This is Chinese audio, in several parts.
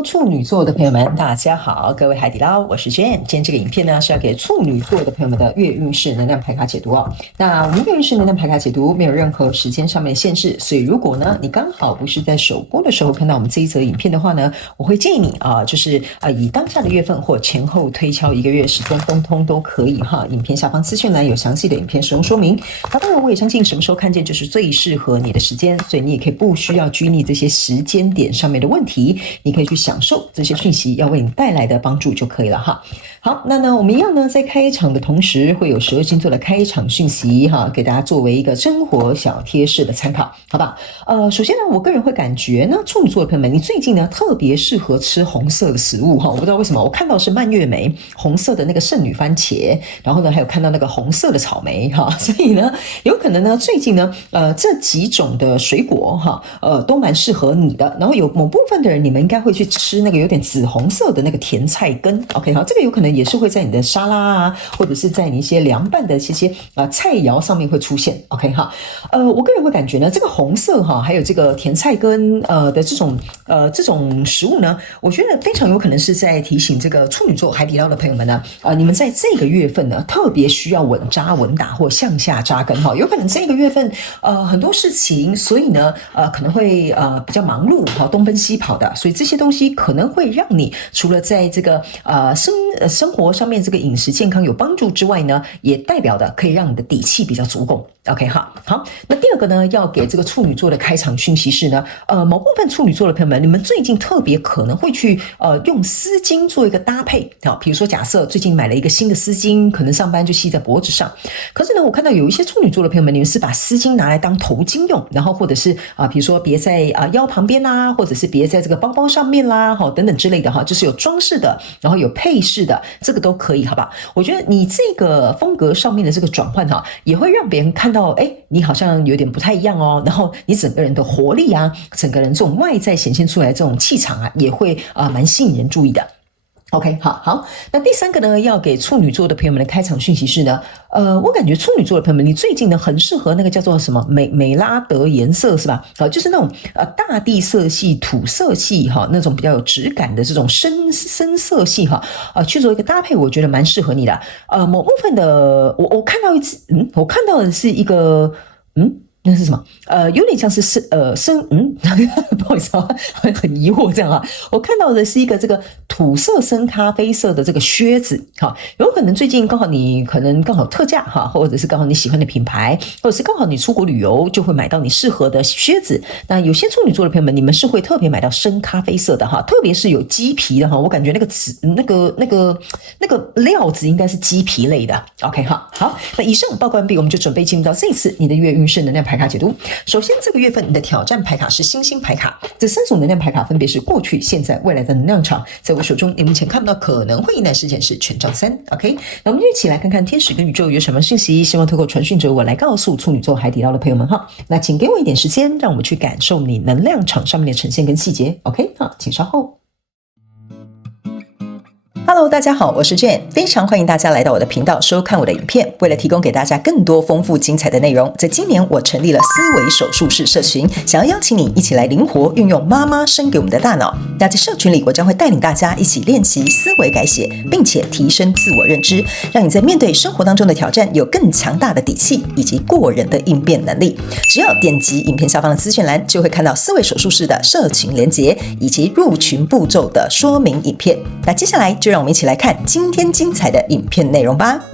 Hello， 處女座的朋友們，大家好，各位海底撈，我是 Jane。今天這個影片呢是要給處女座的朋友們的月運勢能量牌卡解讀哦。那我們月運勢能量牌卡解讀沒有任何時間上面的限制，所以如果呢你剛好不是在首播的時候看到我們這一則影片的話呢，我會建議你以當下的月份或前後推敲1個月時間，通通都可以哈。影片下方資訊欄有詳細的影片使用說明。那當然我也相信什麼時候看見就是最適合你的時間，所以你也可以不需要拘泥這些時間點上面的問題，你可以去享受這些訊息要為你帶來的幫助就可以了哈。好，那呢我們一樣呢在開場的同時會有12星座的開場訊息哈，給大家作為一個生活小貼士的參考，好吧？首先呢我個人會感覺呢，處女座的朋友們，你最近呢特別適合吃紅色的食物哈。我不知道為什麼，我看到是蔓越莓，紅色的那個聖女番茄，然後呢還有看到那個紅色的草莓哈，所以呢有可能呢最近呢這幾種的水果哈都蠻適合你的。然後有某部分的人，你們应該會去吃那個有點紫紅色的那個甜菜根 ，OK 好，這個有可能也是會在你的沙拉啊，或者是在你一些涼拌的這些菜肴上面會出現 ，OK 哈。我個人會感覺呢，這個紅色哈，還有這個甜菜根的這種食物呢，我覺得非常有可能是在提醒這個處女座海底撈的朋友們呢，你們在這個月份呢特別需要穩扎穩打或向下扎根哈，有可能這個月份很多事情，所以呢可能會比較忙碌哈，東奔西跑的，所以這些東西可能會讓你除了在這個生活上面這個飲食健康有幫助之外呢，也代表的可以讓你的底氣比較足夠。OK 好，那第二個呢，要給這個處女座的開場訊息是呢，某部分處女座的朋友們，你們最近特別可能會去用絲巾做一個搭配，好，比如說假設最近買了一個新的絲巾，可能上班就繫在脖子上，可是呢，我看到有一些處女座的朋友們，你們是把絲巾拿來當頭巾用，然後或者是比如說別在腰旁邊啦，或者是別在這個包包上面啦，好等等之類的哈，就是有裝飾的，然後有配飾的，這個都可以，好吧？我覺得你這個風格上面的這個轉換哈，也會讓別人看到，你好像有點不太一樣哦，然後你整個人的活力啊，整個人這種外在顯現出來這種氣場啊，也會蠻吸引人注意的。OK， 好，那第三個呢，要給處女座的朋友們的開場訊息是呢，我感覺處女座的朋友們，你最近呢很適合那個叫做什麼美拉德顏色是吧？就是那種大地色系、土色系哈，那種比較有質感的這種深色系哈，去做一個搭配，我覺得蠻適合你的。某部分的我看到我看到的是一個那是什麼？有點像是不好意思啊，很疑惑這樣啊。我看到的是一個這個土色深咖啡色的這個靴子，哈，有可能最近剛好你可能剛好特價哈，或者是剛好你喜歡的品牌，或者是剛好你出國旅遊就會買到你適合的靴子。那有些處女座的朋友們，你們是會特別買到深咖啡色的哈，特別是有雞皮的哈，我感覺那個料子應該是雞皮類的。OK 好，那以上報告完畢，我們就準備進入到這一次你的月運勢能量牌卡解讀。首先這個月份你的挑戰牌卡是星星牌卡，這3組能量牌卡分別是過去、現在、未來的能量場。在我手中你目前看不到可能会迎来事件是权杖3。 OK， 那我們就一起來看看天使跟宇宙有什麼訊息，希望透過傳訊者我來告訴處女座海底撈的朋友們哈。那請給我一點時間，讓我們去感受你能量場上面的呈現跟細節。 OK， 好，請稍後。Hello， 大家好，我是 Jane， 非常歡迎大家來到我的頻道收看我的影片。為了提供給大家更多豐富精彩的內容，在今年我成立了思維手術室社群，想要邀請你一起來靈活運用媽媽生給我們的大腦。那在社群裡，我將會帶領大家一起練習思維改寫，並且提升自我認知，讓你在面對生活當中的挑戰有更強大的底氣以及過人的應變能力。只要點擊影片下方的資訊欄，就會看到思維手術室的社群連結以及入群步驟的說明影片。那接下來就讓我們一起來看今天精彩的影片內容吧。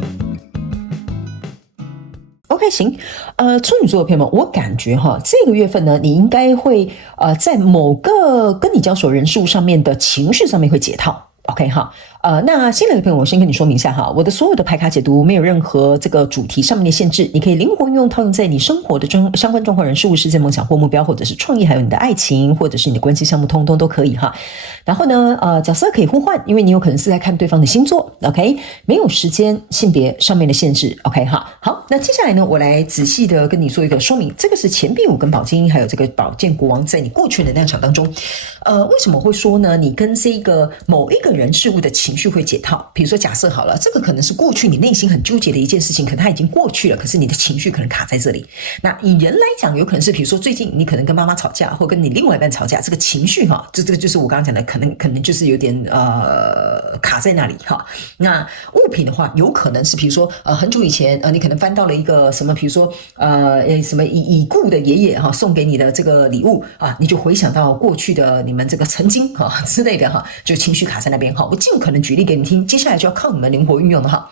OK， 行，處女座的朋友們，我感覺哈，這個月份呢，你應該會在某個跟你交手人數上面的情緒上面會解套。OK 哈，那新來的朋友，我先跟你說明一下哈，我的所有的牌卡解讀沒有任何這個主題上面的限制，你可以靈活運用套用在你生活的相關狀況、人事物、事件、夢想或目標，或者是創業，還有你的愛情，或者是你的關係項目，通通都可以哈。然後呢，角色可以互換，因為你有可能是在看對方的星座， OK， 沒有時間、性別上面的限制。OK 哈，好，那接下來呢，我來仔細的跟你做一個說明。這個是錢幣五跟寶劍一，還有這個寶劍國王，在你過去的能量場當中，為什麼會說呢？你跟這個某一個人事物的情緒會解套。比如說，假設好了，這個可能是過去你內心很糾結的一件事情，可能它已經過去了，可是你的情緒可能卡在這裡。那以人來講，有可能是比如說最近你可能跟媽媽吵架，或跟你另外一半吵架，這個情緒哈，這個就是我剛剛講的，可能就是有點卡在那裡哈。那物品的話，有可能是比如說很久以前你可能翻到了一個什麼，比如說什麼已故的爺爺哈送給你的這個禮物啊，你就回想到過去的你們這個曾經哈之類的哈，就情緒卡在那邊哈。我盡可能舉例給你聽，接下來就要靠你們靈活運用的哈。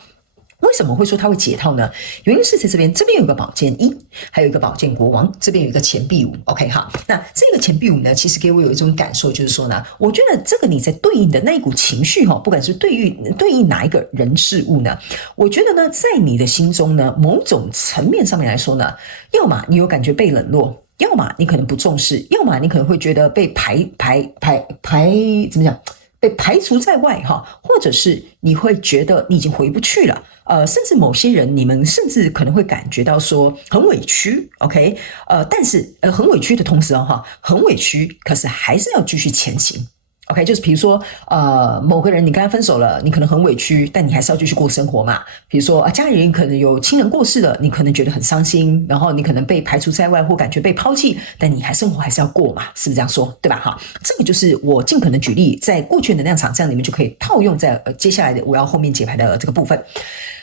為什麼會說它會解套呢？原因是在這邊有一個寶劍一，還有一個寶劍國王，這邊有一個錢幣五。OK 哈，那這個錢幣五呢，其實給我有一種感受，就是說呢，我覺得這個你在對應的那一股情緒哈，不管是對應哪一個人事物呢，我覺得呢，在你的心中呢，某種層面上面來說呢，要麼你有感覺被冷落，要麼你可能不重視，要麼你可能會覺得被怎麼講？被排除在外哈，或者是你會覺得你已經回不去了，甚至某些人你們甚至可能會感覺到說很委屈 ，OK， 但是很委屈的同時很委屈，可是還是要繼續前行。OK， 就是比如說，某個人你跟他分手了，你可能很委屈，但你還是要繼續過生活嘛。比如說家裡人可能有親人過世了，你可能覺得很傷心，然後你可能被排除在外或感覺被拋棄，但你生活還是要過嘛，是不是這樣說？對吧？哈，這個就是我盡可能舉例，在過去的能量場，這樣你們就可以套用在接下來的我要後面解牌的這個部分。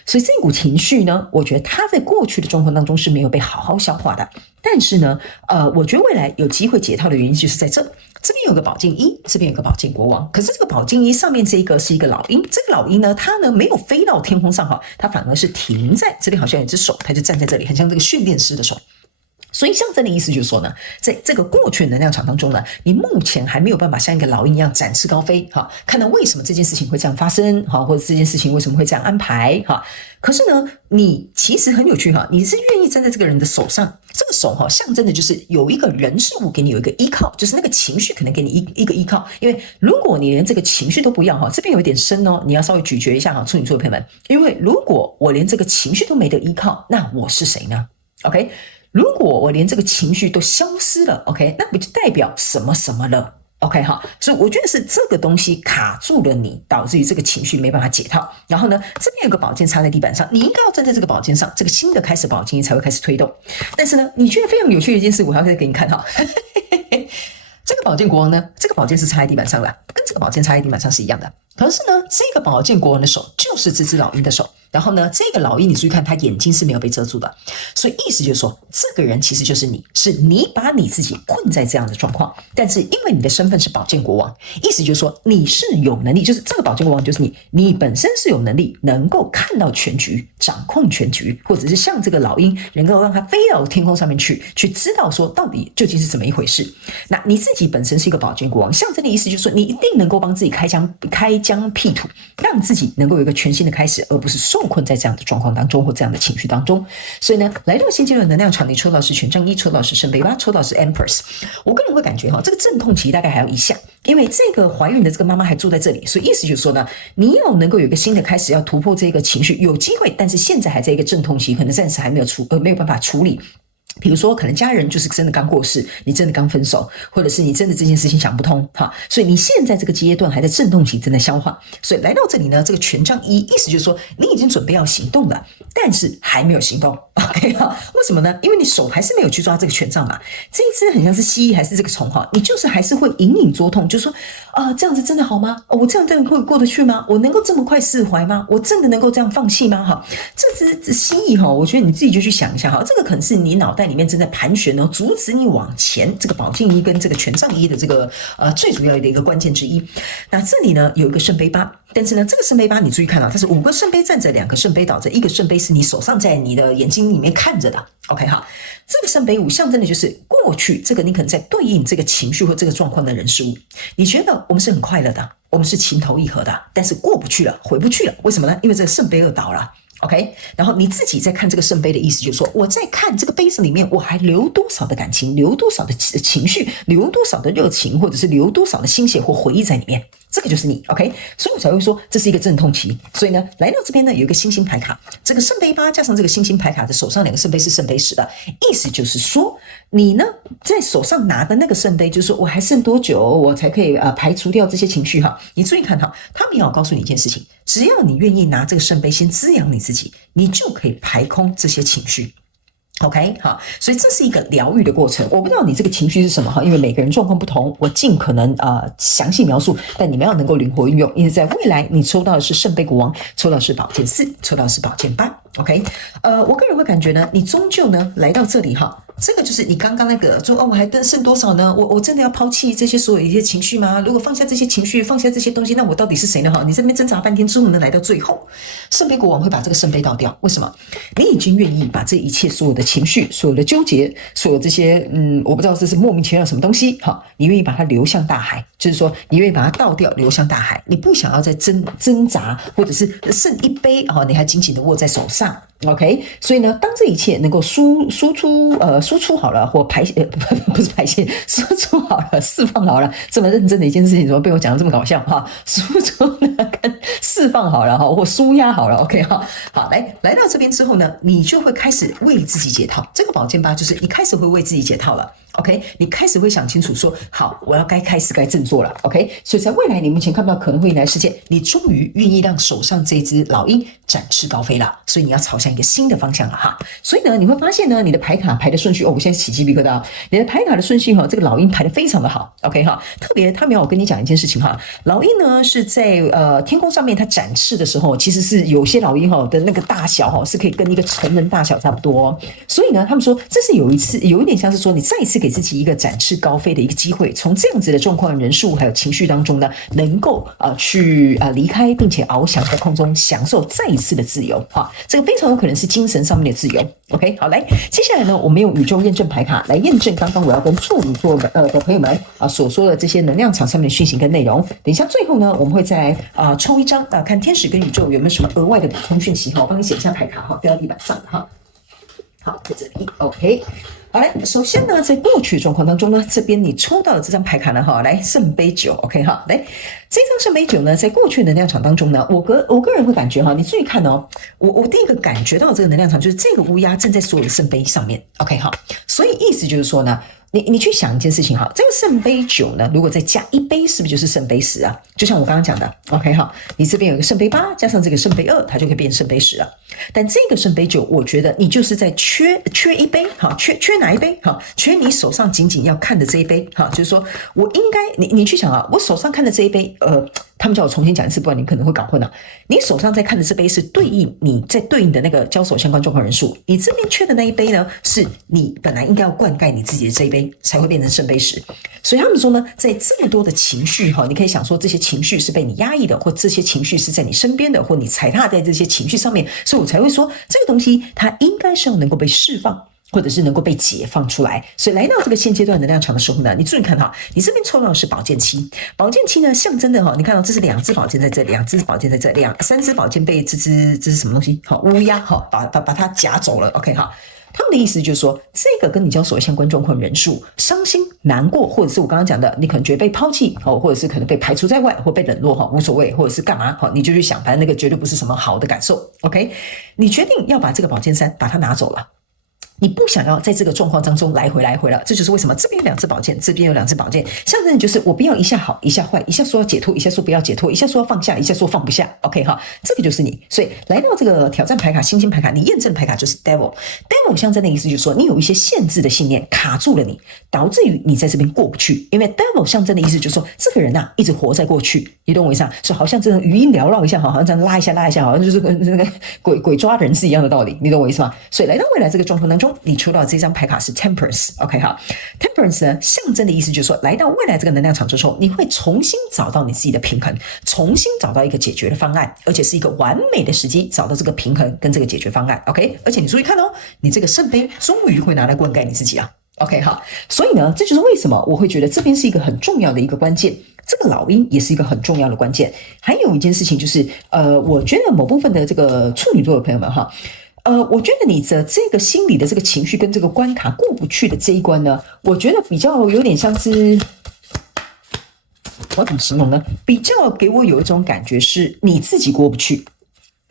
所以這股情緒呢，我覺得它在過去的狀況當中是沒有被好好消化的。但是呢，我覺得未來有機會解套的原因就是在這邊有個寶劍一，這邊有個寶劍國王。可是這個寶劍一上面這個是一個老鷹，這個老鷹呢，它呢沒有飛到天空上哈，它反而是停在這邊，好像有一隻手，它就站在這裡，很像這個訓練師的手。所以象徵的意思就是說呢，在這個過去的能量場當中呢，你目前還沒有辦法像一個老鷹一樣展翅高飛哈，看到為什麼這件事情會這樣發生哈，或者這件事情為什麼會這樣安排哈。可是呢，你其實很有趣哈，你是願意站在這個人的手上，這個手哈象徵的就是有一個人事物給你有一個依靠，就是那個情緒可能給你一個依靠。因為如果你連這個情緒都不要哈，這邊有一點深哦，你要稍微咀嚼一下哈，處女座的朋友們。因為如果我連這個情緒都沒得依靠，那我是誰呢 ？OK。如果我連這個情緒都消失了 ，OK， 那不就代表什麼什麼了 ？OK 哈，所以我覺得是這個東西卡住了你，導致於這個情緒沒辦法解套。然後呢，這邊有個寶劍插在地板上，你應該要站在這個寶劍上，這個新的開始寶劍一才會開始推動。但是呢，你覺得非常有趣的一件事，我還要再給你看哈。這個寶劍國王呢，這個寶劍是插在地板上的，跟這個寶劍插在地板上是一樣的。可是呢，這個寶劍國王的手就是這隻老鷹的手。然後呢，這個老鷹你注意看，他眼睛是沒有被遮住的，所以意思就是說，這個人其實就是你，是你把你自己困在這樣的狀況。但是因為你的身份是寶劍國王，意思就是說你是有能力，就是這個寶劍國王就是你本身是有能力能夠看到全局、掌控全局，或者是像這個老鷹能夠讓它飛到天空上面去知道說到底究竟是怎麼一回事。那你自己本身是一個寶劍國王，象徵的意思就是說，你一定能夠幫自己開疆闢土，讓自己能夠有一個全新的開始，而不是受困在這樣的狀況當中或這樣的情緒當中。所以呢，來到新階段能量場，你抽到是權杖一，抽到是聖杯八，抽到是 Empress。我個人會感覺這個陣痛期大概還要一下，因為這個懷孕的這個媽媽還住在這裡，所以意思就是說呢，你要能夠有一個新的開始，要突破這個情緒，有機會，但是現在還在一個陣痛期，可能暫時還沒有辦法處理。比如說，可能家人就是真的剛過世，你真的剛分手，或者是你真的這件事情想不通哈，所以你現在這個階段還在陣痛期，正在消化。所以來到這裡呢，這個權杖一，意思就是說你已經準備要行動了，但是還沒有行動。OK 哈，為什麼呢？因為你手還是沒有去抓這個權杖嘛。這一隻很像是蜥蜴還是這個蟲哈，你就是還是會隱隱作痛，就是說這樣子真的好嗎？我這樣真的會過得去嗎？我能夠這麼快釋懷嗎？我真的能夠這樣放棄嗎？哈，這隻蜥蜴哈，我覺得你自己就去想一下哈，這個可能是你腦袋裡面正在盤旋呢，阻止你往前。這個寶劍一跟這個權杖一的這個最主要的一個關鍵之一。那這裡呢有一個聖杯八，但是呢這個聖杯八你注意看它是5個聖杯站着，2個聖杯倒着，一個聖杯是你手上在你的眼睛裡面看着的。OK 哈，這個聖杯五象徵的就是過去這個你可能在對應這個情緒或這個狀況的人事物。你覺得我們是很快樂的，我們是情投意合的，但是過不去了，回不去了，為什麼呢？因為這個聖杯二倒了。OK， 然後你自己在看這個聖杯的意思，就是說我在看這個杯子裡面，我還留多少的感情，留多少的情緒，留多少的熱情，或者是留多少的心血或回憶在裡面，這個就是你 OK， 所以我才會說這是一個陣痛期。所以呢，來到這邊呢，有一個星星牌卡，這個聖杯8加上這個星星牌卡的手上兩個聖杯是聖杯10的意思，就是說你呢在手上拿的那個聖杯，就是說我還剩多久我才可以排除掉這些情緒哈。你注意看哈，他們要告訴你一件事情，只要你願意拿這個聖杯先滋養你自己，你就可以排空這些情緒。OK， 好，所以這是一個療癒的過程。我不知道你這個情緒是什麼哈，因為每個人狀況不同，我盡可能詳細描述，但你們要能夠靈活運用。因為在未來，你抽到的是聖杯國王，抽到的是寶劍4，抽到的是寶劍8。OK， 我個人會感覺呢，你終究呢來到這裡哈。這個就是你剛剛那個說我還剩多少呢？我真的要拋棄這些所有一些情緒嗎？如果放下這些情緒，放下這些東西，那我到底是誰呢？哈，你在那邊掙扎半天之後呢，來到最後，聖杯國王會把這個聖杯倒掉。為什麼？你已經願意把這一切所有的情緒、所有的糾結、所有這些我不知道這是莫名其妙什麼東西，哈，你願意把它流向大海，就是說你願意把它倒掉，流向大海。你不想要再掙扎，或者是剩一杯你還緊緊的握在手上。OK， 所以呢，當這一切能夠輸出好了，或不是排泄，輸出好了，釋放好了，這麼認真的一件事情，怎麼被我講得這麼搞笑哈？輸出呢跟釋放好了哈，或紓壓好了 ，OK 哈，好，來到這邊之後呢，你就會開始為自己解套。這個寶劍8就是你開始會為自己解套了。OK， 你開始會想清楚說，好，我要該振作了。OK， 所以在未來你目前看不到可能會迎來的世界，你終於願意讓手上這隻老鷹展翅高飛了，所以你要朝向一個新的方向了哈。所以呢，你會發現呢，你的牌卡排的順序我現在起雞皮疙瘩，你的牌卡的順序這個老鷹排的非常的好。OK 哈，特別他們要我跟你講一件事情哈，老鷹呢是在天空上面它展翅的時候，其實是有些老鷹的那個大小是可以跟一個成人大小差不多，所以呢，他們說這是有一點像是說你再一次給自己一個展翅高飛的一個機會，從這樣子的狀況、人數還有情緒當中呢，能夠去離開，並且翱翔在空中，享受再一次的自由。好，這個非常有可能是精神上面的自由。OK， 好，來，接下來呢，我們用宇宙驗證牌卡來驗證剛剛我要跟處女座的朋友們所說的這些能量場上面的訊息跟內容。等一下最後呢，我們會再來抽一張看天使跟宇宙有沒有什麼額外的補充訊息哈，我幫你寫一下牌卡哈，掉到地板上哈。好，在這裡 OK。好，來，首先呢，在過去的狀況當中呢，這邊你抽到的這張牌卡呢，來聖杯9 ，OK 哈，來，這張聖杯9呢，在過去的能量場當中呢，我個人會感覺你注意看哦，我第一個感覺到這個能量場就是這個烏鴉站在所有的聖杯上面 ，OK 哈，所以意思就是說呢，你去想一件事情哈，這個聖杯9呢，如果再加一杯，是不是就是聖杯10啊？就像我剛剛講的 ，OK 哈，你這邊有一個聖杯8，加上這個聖杯2，它就可以變成聖杯10了。但這個聖杯9，我覺得你就是在缺一杯，哈，缺哪一杯？哈，缺你手上緊緊要看的這一杯，哈，就是說我應該，你去想啊，我手上看的這一杯，他們叫我重新講一次，不然你可能會搞混了。你手上在看的這杯是對應你在對應的那個交手相關狀況人數，你這邊缺的那一杯呢，是你本來應該要灌溉你自己的這一杯，才會變成聖杯10。所以他們說呢，在這麼多的情緒哈，你可以想說這些情緒是被你壓抑的，或這些情緒是在你身邊的，或你踩踏在這些情緒上面，所以我才會說這個東西它應該是要能夠被釋放，或者是能夠被解放出來。所以來到這個現階段能量場的時候呢，你注意看哈，你這邊抽到的是寶劍7，寶劍7呢象徵的哈，你看到這是2隻寶劍在這，2隻寶劍在這，3隻寶劍被這是什麼東西？好，烏鴉哈，把它夾走了。OK 哈。他們的意思就是說，這個跟你交手的相關狀況人數，傷心、難過，或者是我剛剛講的，你可能覺得被拋棄，或者是可能被排除在外，或被冷落，無所謂，或者是幹嘛，你就去想，反正那個絕對不是什麼好的感受。OK， 你決定要把這個寶劍3把它拿走了。你不想要在這個狀況當中來回了，這就是為什麼這邊有2隻寶劍，這邊有2隻寶劍，象徵就是我不要一下好一下壞，一下說要解脫，一下說不要解脫，一下說要放下，一下說放不下。OK 哈，這個就是你。所以來到這個挑戰牌卡、星星牌卡，你驗證牌卡就是 Devil。Devil 象徵的意思就是說，你有一些限制的信念卡住了你，導致於你在這邊過不去。因為 Devil 象徵的意思就是說，這個人啊一直活在過去，你懂我意思啊？所以好像這種語音繚繞一下，好像這樣拉一下，好像就是跟那個鬼抓人是一樣的道理，你懂我意思嗎？所以來到未來這個狀況當中，你抽到這張牌卡是 Temperance，OK 哈，Temperance 呢象徵的意思就是說，來到未來這個能量場之後，你會重新找到你自己的平衡，重新找到一個解決的方案，而且是一個完美的時機，找到這個平衡跟這個解決方案 ，OK， 而且你注意看哦，你這個聖杯終於會拿來灌溉你自己啊。OK 好，所以呢，這就是為什麼我會覺得這邊是一個很重要的一個關鍵。這個老鷹也是一個很重要的關鍵。還有一件事情就是，我覺得某部分的這個處女座的朋友們哈，我覺得你的這個心理的這個情緒跟這個關卡過不去的這一關呢，我覺得比較有點像是，我怎麼形容呢？比較給我有一種感覺是你自己過不去。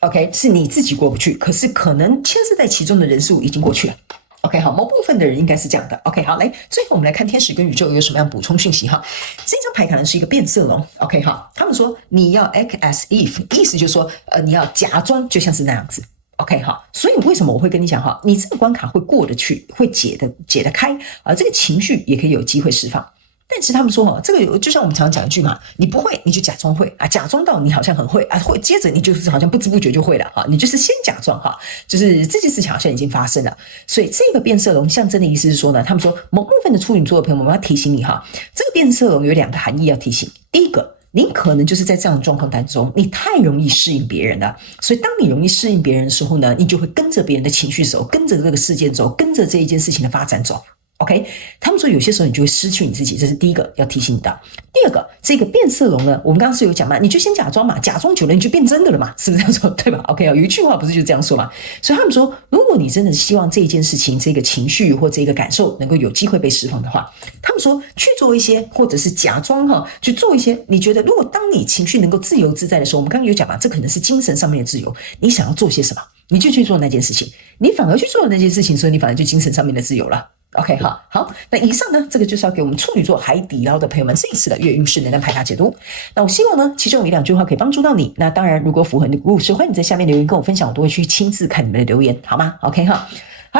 OK， 是你自己過不去，可是可能牽涉在其中的人事物已經過去了。OK， 好，某部分的人應該是這樣的。OK， 好，來，最後我們來看天使跟宇宙有什麼樣補充訊息哈。這張牌可能是一個變色龍。OK， 好，他們說你要 act as if， 意思就是說，你要假裝就像是那樣子。OK， 好，所以為什麼我會跟你講哈，你這個關卡會過得去，會解得開啊，這個情緒也可以有機會釋放。但是他們說這個就像我們常常講一句嘛，你不會你就假裝會啊，假裝到你好像很會啊，會接着你就是好像不知不覺就會了哈，你就是先假裝哈，就是這件事情好像已經發生了。所以這個變色龍象徵的意思是說呢，他們說某部分的處女座的朋友們，我們要提醒你哈，這個變色龍有兩個含義要提醒。第一個，你可能就是在這樣的狀況當中，你太容易適應別人了，所以當你容易適應別人的時候呢，你就會跟着別人的情緒走，跟着這個事件走，跟着這一件事情的發展走。OK， 他們說有些時候你就會失去你自己，這是第一個要提醒你的。第二個，這個變色龍呢，我們剛剛是有講嘛，你就先假裝嘛，假裝久了你就變真的了嘛，是不是這樣說？對吧 ？OK， 有一句話不是就這樣說嘛？所以他們說，如果你真的希望這一件事情、這個情緒或這個感受能夠有機會被釋放的話，他們說去做一些，或者是假裝去做一些。你覺得，如果當你情緒能夠自由自在的時候，我們剛剛有講嘛，這可能是精神上面的自由。你想要做些什麼，你就去做那件事情。你反而去做了那件事情，所以你反而就精神上面的自由了。OK， 好，那以上呢，這個就是要給我們處女座海底撈的朋友們這一次的月運勢能量牌卡解讀。那我希望呢，其中有一兩句話可以幫助到你。那當然，如果符合你的故事，歡迎你在下面留言跟我分享，我都會去親自看你們的留言，好嗎 ？OK 好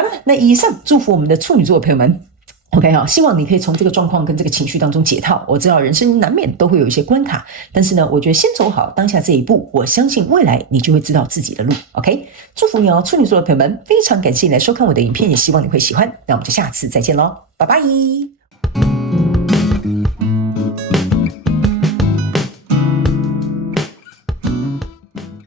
了，那以上祝福我們的處女座的朋友們。OK 好，希望你可以從這個狀況跟這個情緒當中解套。我知道人生難免都會有一些關卡，但是呢，我覺得先走好當下這一步，我相信未來你就會知道自己的路。OK， 祝福你哦，處女座的朋友們，非常感謝你來收看我的影片，也希望你會喜歡。那我們就下次再見嘍，拜拜。